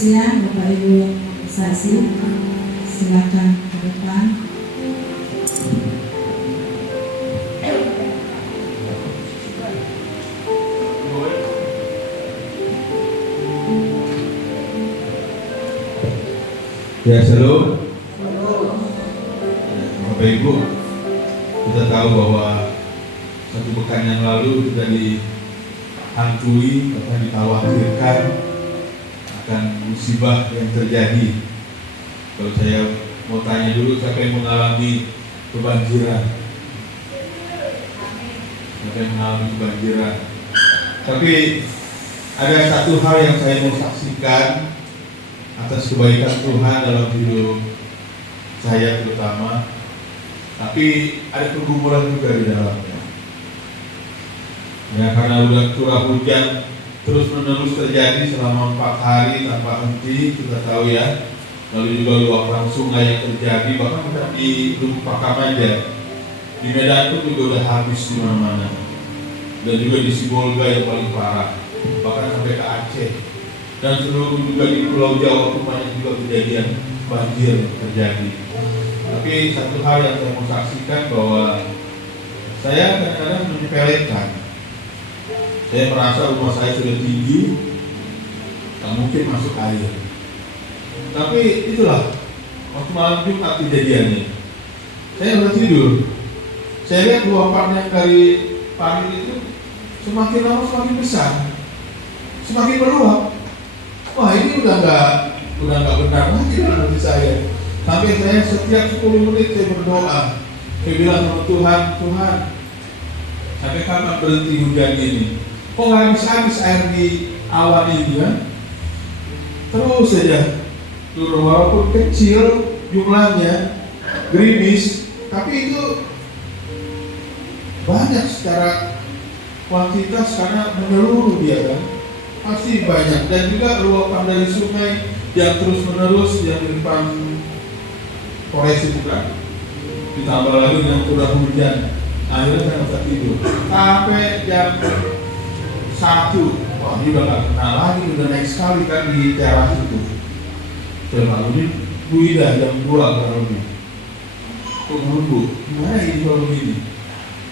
siang Bapak Ibu saksi, silakan ke depan. Ya, shalom. Bapak Ibu, kita tahu bahwa satu pekan yang lalu kita dihantui, bahkan dikhawatirkan akan musibah yang terjadi. Kalau saya mau tanya dulu, siapa yang mengalami kebanjiran? Siapa yang mengalami kebanjiran? Tapi ada satu hal yang saya mau saksikan atas kebaikan Tuhan dalam hidup saya terutama, tapi ada pergumulan juga di dalamnya. Ya, karena udah curah hujan terus menerus terjadi selama 4 hari tanpa henti, kita tahu ya. Lalu juga luapan sungai yang terjadi, bahkan kita di Lubuk Pakam aja, di Medan pun juga udah habis di mana-mana, dan juga di Sibolga yang paling parah, bahkan sampai ke Aceh. Dan seluruh juga di Pulau Jawa pun banyak juga kejadian banjir terjadi. Tapi satu hal yang saya mau saksikan bahwa saya kadang-kadang menyepelekan. Saya merasa rumah saya sudah tinggi, tak mungkin masuk air. Tapi itulah waktu malam Jumat kejadiannya. Saya udah tidur. Saya lihat luapannya dari parit itu semakin lama semakin besar, semakin meluap. Wah, ini udah nggak benar lagi menurut saya. Sampai saya setiap 10 menit saya berdoa. Saya bilang sama Tuhan, Tuhan, sampai kapan berhenti hujan ini? Kok nggak habis-habis air di awan ini kan? Terus saja turun, walaupun kecil jumlahnya, gerimis, tapi itu banyak secara kuantitas karena menyeluruh dia kan. Pasti banyak, dan juga luapan dari sungai yang terus menerus yang di depan Polres itu kan, ditambah lagi dengan curah hujan, akhirnya saya nggak tidur sampai jam 1. Wah, ini udah nggak kenal lagi, udah naik sekali kan di teras itu. Saya bangunin Bu Ida jam 2 kurang lebih. Bangun Bu, gimana ini kalau begini?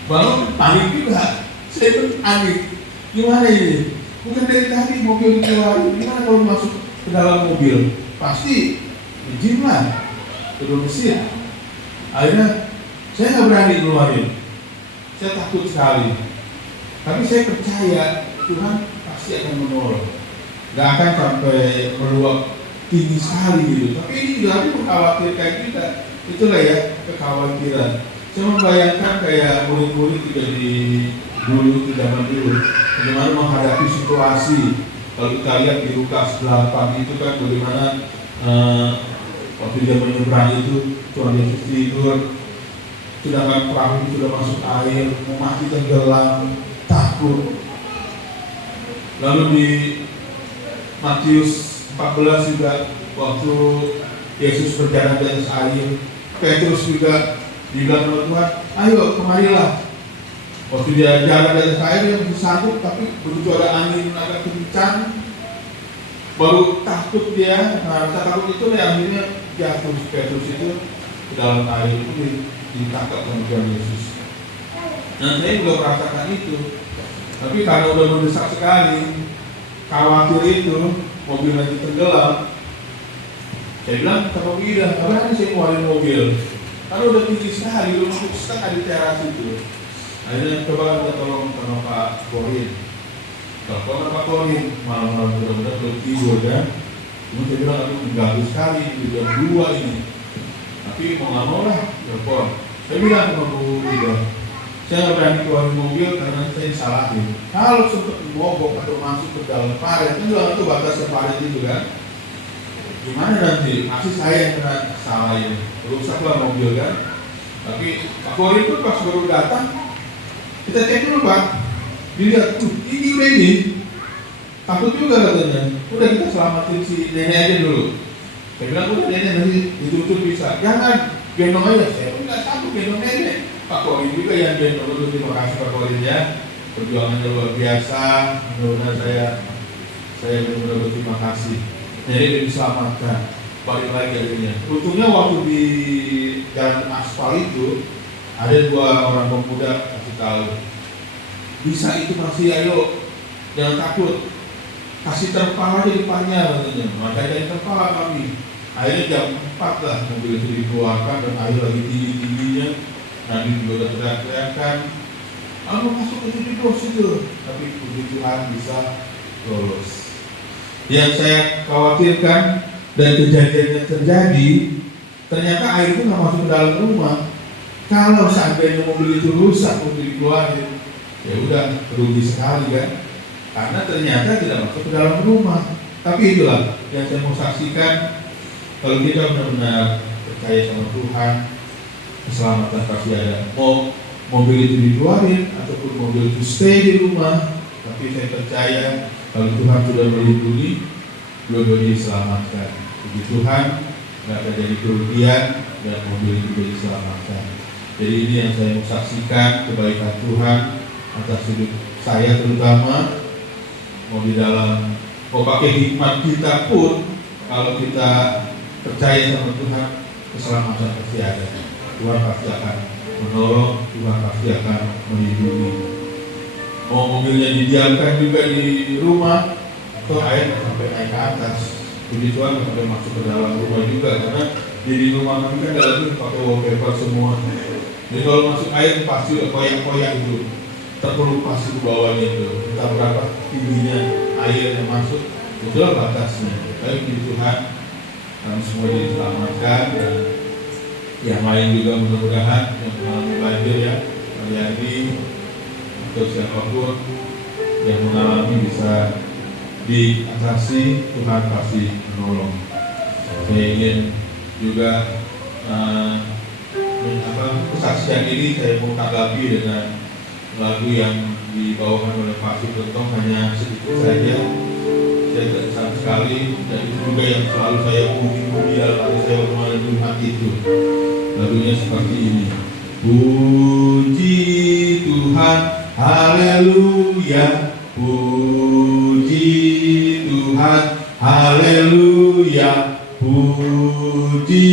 Bangun panik juga, saya pun panik. Gimana ini? Bukan dari tadi mobil dikeluarin, gimana kalau masuk ke dalam mobil? Pasti izin lah, turun mesin. Akhirnya saya nggak berani keluarin, saya takut sekali. Tapi saya percaya Tuhan pasti akan menolong, nggak akan sampai meluap tinggi sekali gitu. Tapi ini juga mengkhawatirkan kita. Itulah ya kekhawatiran. Saya membayangkan kayak murid-murid juga di dulu, di zaman dulu, bagaimana menghadapi situasi. Kalau kita lihat di Lukas 8 itu kan bagaimana waktu dia menyeberang itu Tuhan Yesus tidur, sedangkan perahu itu sudah masuk air, mati tenggelam, takut. Lalu di Matius 14 juga waktu Yesus berjalan di atas air, Petrus juga dibilang oleh Tuhan, ayo kemarilah. Waktu dia jalan di atas air, dia masih sanggup, tapi begitu ada angin agak kencang, baru takut dia. Nah, rasa takut itu akhirnya jatuh Petrus itu ke dalam air, itu ditangkap oleh Tuhan Yesus. Dan saya juga merasakan itu. Tapi karena udah mendesak sekali, khawatir itu mobil lagi tenggelam, saya bilang sama Bu Ida, kapan saya keluarin mobil? Karena udah tinggi sekali, udah masuk setengah di teras itu. Akhirnya coba minta tolong sama Pak Korin. Telepon Pak Korin, malam-malam mudah-mudahan belum tidur kan. Cuma saya bilang aku mengganggu sekali di jam 2 ini. Tapi mau nggak mau lah telepon. Saya bilang sama Bu Ida, saya nggak berani keluarin mobil karena saya salahin. Kalau sempat mogok atau masuk ke dalam parit, itu juga itu batas parit itu kan. Gimana nanti? Masih saya yang kena salahin, rusaklah mobil kan. Tapi Pak Korin pun pas baru datang, kita cek dulu Pak, dilihat, ini udah ini, takut juga katanya. Udah kita selamatin si nenek aja dulu. Saya bilang udah nenek nanti ditutup bisa. Jangan, gendong aja. Saya pun nggak sanggup gendong nenek. Pak Korin juga yang gendong dulu. Terima kasih Pak Korin ya, perjuangannya luar biasa. Mudah-mudahan saya benar-benar berterima kasih. jadi diselamatkan. Balik lagi akhirnya. Untungnya waktu di jalan aspal itu ada 2 orang pemuda kasih tahu, bisa itu masih, ayo jangan takut, kasih terpal aja depannya katanya. Makanya dari terpal kami. Akhirnya jam 4 lah mobil itu dikeluarkan dan air lagi tinggi-tingginya. Nabi juga udah teriak-teriakan, aku masuk ke situ bos itu. Tapi puji Tuhan bisa lolos. Yang saya khawatirkan dan kejadian yang terjadi, ternyata air itu nggak masuk ke dalam rumah. Kalau seandainya mobil itu rusak, mobil dikeluarin, ya udah rugi sekali kan? Karena ternyata tidak masuk ke dalam rumah. Tapi itulah yang saya mau saksikan. Kalau kita benar-benar percaya sama Tuhan, keselamatan pasti ada. Mau mobil itu dikeluarin ataupun mobil itu stay di rumah, tapi saya percaya kalau Tuhan sudah melindungi, dua-duanya diselamatkan. Puji Tuhan, nggak ada jadi kerugian dan mobil itu juga diselamatkan. Jadi ini yang saya mau saksikan, kebaikan Tuhan atas hidup saya terutama. Mau di dalam, mau pakai hikmat kita pun, kalau kita percaya sama Tuhan, keselamatan pasti ada. Tuhan pasti akan menolong, Tuhan pasti akan melindungi. Mau mobilnya didiamkan juga di rumah, atau air sampai naik ke atas. Puji Tuhan sampai masuk ke dalam rumah juga, karena di rumah kami kan dalamnya pakai wallpaper semua. Jadi kalau masuk air pasti udah koyak-koyak itu, terperuk pasti ke bawahnya itu. Entah berapa tingginya air yang masuk, itulah batasnya. Tapi puji Tuhan, kami semua diselamatkan, dan yang lain juga mudah-mudahan yang mengalami banjir ya, terjadi atau siapapun yang mengalami bisa diatasi, Tuhan pasti menolong. Saya ingin juga kesaksian ini saya mau tanggapi dengan lagu yang dibawakan oleh Pak Sugentong, hanya sedikit saja. Saya terkesan sekali, dan itu juga yang selalu saya puji-puji dalam hati saya mengenai Tuhan itu. Lagunya seperti ini. Puji Tuhan, haleluya. Puji Tuhan, haleluya. Puji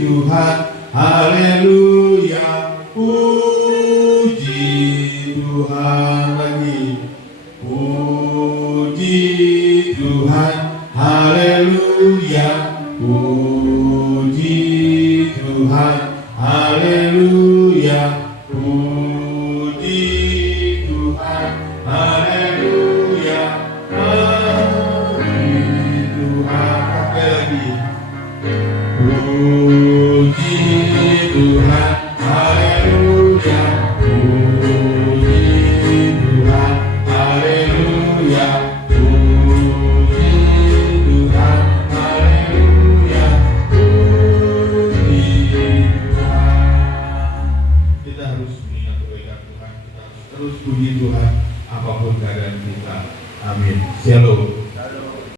Tuhan, haleluya. Puji Tuhan lagi. Puji Tuhan, haleluya. Puji Tuhan, haleluya. Puji Tuhan, haleluya. Puji Tuhan, sekali lagi. Puji Tuhan, haleluya. Puji Tuhan, haleluya. Puji Tuhan, haleluya. Puji Tuhan. Kita harus mengingat kebaikan Tuhan. Kita harus terus puji Tuhan apapun keadaan kita. Amin. Shalom.